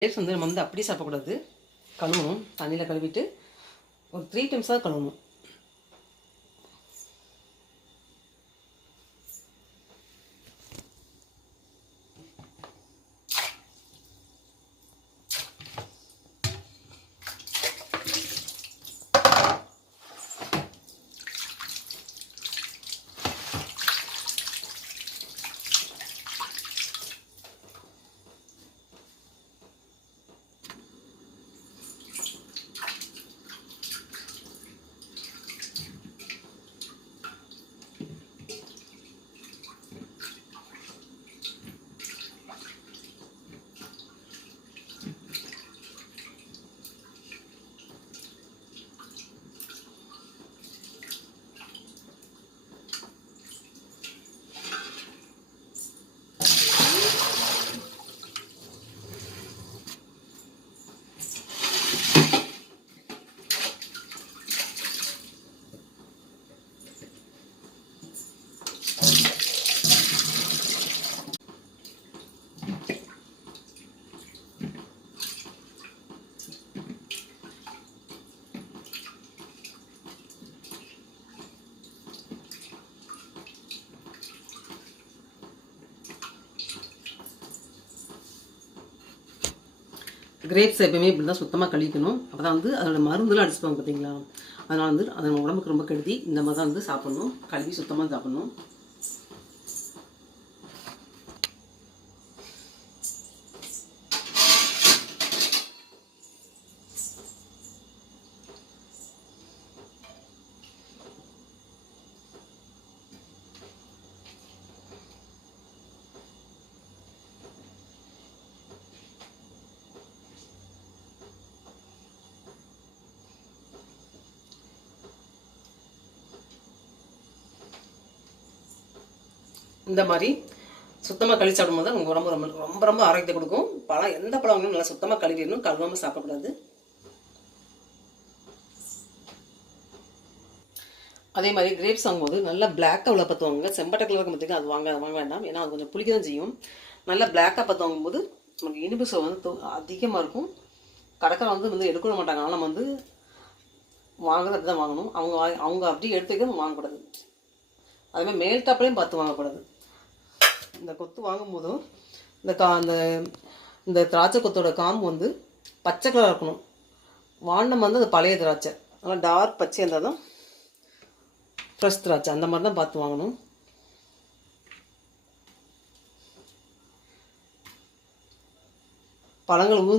Grapes வந்து நம்ம வந்து அப்படியே சாப்பிடக்கூடாது. கழுவணும். தண்ணியில் கழுவிட்டு ஒரு த்ரீ டைம்ஸ் தான் கழுவணும். கிரேப்ஸ் எப்பயுமே இப்படி தான் சுத்தமாக கழிக்கணும். அப்போ தான் வந்து அதோட மருந்துலாம் அடிச்சுப்பாங்க பார்த்தீங்களா அதனால் வந்து அது நம்ம உடம்புக்கு ரொம்ப கெடுதி இந்த மாதிரி தான் வந்து சாப்பிட்ணும். கழுவி சுத்தமாக சாப்பிட்ணும். இந்த மாதிரி சுத்தமாக கழுவி சாப்பிடும்போது உங்கள் உடம்பு ரொம்ப ரொம்ப ரொம்ப ஆரோக்கியத்தை கொடுக்கும். பழம் எந்த பழம் வாங்கினாலும் நல்லா சுத்தமாக கழுவிடணும் கழுவாமல் சாப்பிடக்கூடாது. அதே மாதிரி கிரேப்ஸ் வாங்கும்போது நல்லா பிளாக்காக உள்ள பத்து வாங்க செம்பட்டை கலர் பார்த்தீங்கன்னா அது வாங்க வாங்க வேண்டாம். ஏன்னா அது கொஞ்சம் புளிக்க தான் செய்யும். நல்லா பிளாக்காக பத்து வாங்கும்போது நமக்கு இனிப்பு சுவை வந்து அதிகமாக இருக்கும். கடற்கரை வந்து வந்து எடுக்க மாட்டாங்க. ஆனால் நம்ம வந்து வாங்குறது அப்படி தான் வாங்கணும். அவங்க அவங்க அப்படியே எடுத்து வைக்க வாங்கக்கூடாது. அதுமாதிரி மேல் டாப்லேயும் பார்த்து வாங்கக்கூடாது. இந்த கொத்து வாங்கும்போதும் இந்த கா அந்த இந்த திராட்சை கொத்தோட காம்பு வந்து பச்சை கலராக இருக்கணும். வாண்டம் வந்து அது பழைய திராட்சை. ஆனால் டார்க் பச்சை இருந்தால் தான் ஃப்ரெஷ் திராட்சை. அந்த மாதிரி தான் பார்த்து வாங்கணும். பழங்கள் ஊ